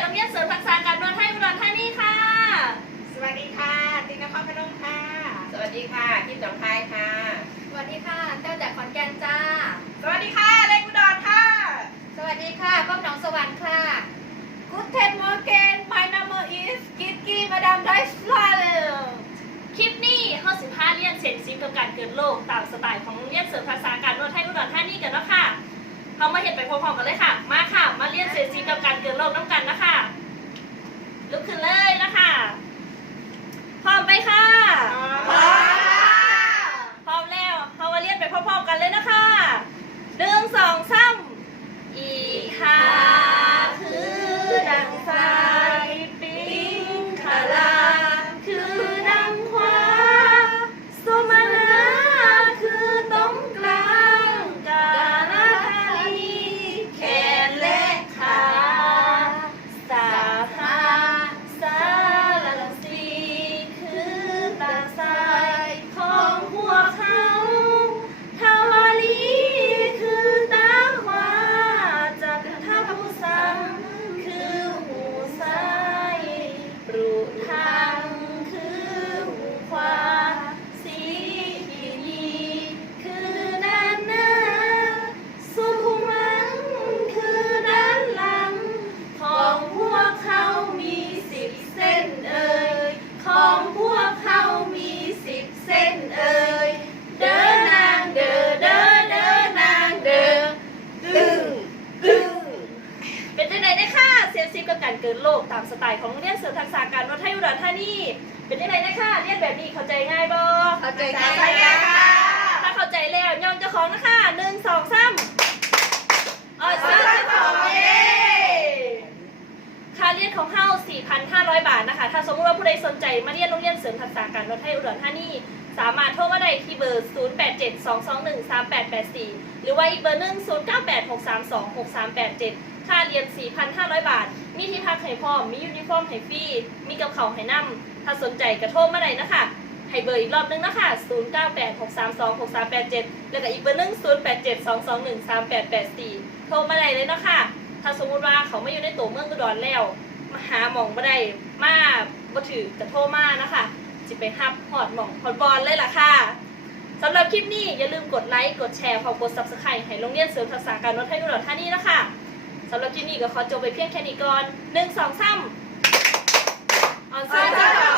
จากโรงเรียนเสริมทักษะการนวดไทยอุดรธานีค่ะ สวัสดีค่ะ ตินครพนมค่ะ สวัสดีค่ะคิดหนองคายค่ะ สวัสดีค่ะเต้าจากขอนแก่นจ้า สวัสดีค่ะเล็กอุดรค่ะ สวัสดีค่ะป้อมหนองสวรรค์ค่ะ Guten Morgen my name is Gigi Madame d i c e l a l คลิปนี้เฮาสิพาเรียนเซ็นซิปกับการเกิดโรคตามสไตล์ของโรงเรียนเสริมทักษะการนวดไทยอุดรธานีกันเนาะค่ะเฮามาเห็นไปพร้อมๆกันเลยค่ะ มาค่ะ มาเรียนเซ็นซิปกับการเกิดโรคน้ำกันนะคะ ลุ เซียนซิปกับการเกิดโลกตามสไตล์ของโรงเรียนเสริมทักษะการนวดไทยอุดรธานีเป็นจังไดได้ค่ะเรียนแบบนี้เข้าใจง่ายบ่เข้าใจเข้าใจค่ะค่ะถ้าเข้าใจแล้วยอมเจ้าของนะคะหนึ่งสองสามออซื้อเจ้าของเย้ค่าเรียนของเฮา4,500 บาทนะคะ ถ้าสมมติว่าผู้ใดสนใจมาเรียนโรงเรียนเสริมทักษะการรถไทยอุดรธานีสามารถโทรมาได้ที่เบอร์ 0872213884 หรือว่าอีกเบอร์หนึ่ง0986326387 ค่าเรียน 4,500 บาท มีที่พักให้พร้อม มียูนิฟอร์มให้ฟรี มีกับเขาให้นํถ้าสนใจก็โทรมาได้นะคะให้เบอร์อีกรอบนึงนะคะ 0986326387 แล้วก็อีกเบอร์นึง 0872213884 โทรมาได้เลยนะคะ ถ้าสมมติว่าเขาไม่อยู่ในตัวเมืองอุดรแล้ว มาหาหมองบ่ได้ มาบ่ถือจะโทรมานะคะจิไปฮับฮอดหมองฮอดบอลเลยล่ะค่ะสำหรับคลิปนี้อย่าลืมกดไลค์ กดแชร์พอกด Subscribe ให้โรงเรียนเสริมทักษะการนวดไทยอุดรธานีนะคะ สำหรับที่นี่ก็ขอจบไปเพียงแค่นี้ก่อนหนึ่งสองสามอนไซอร์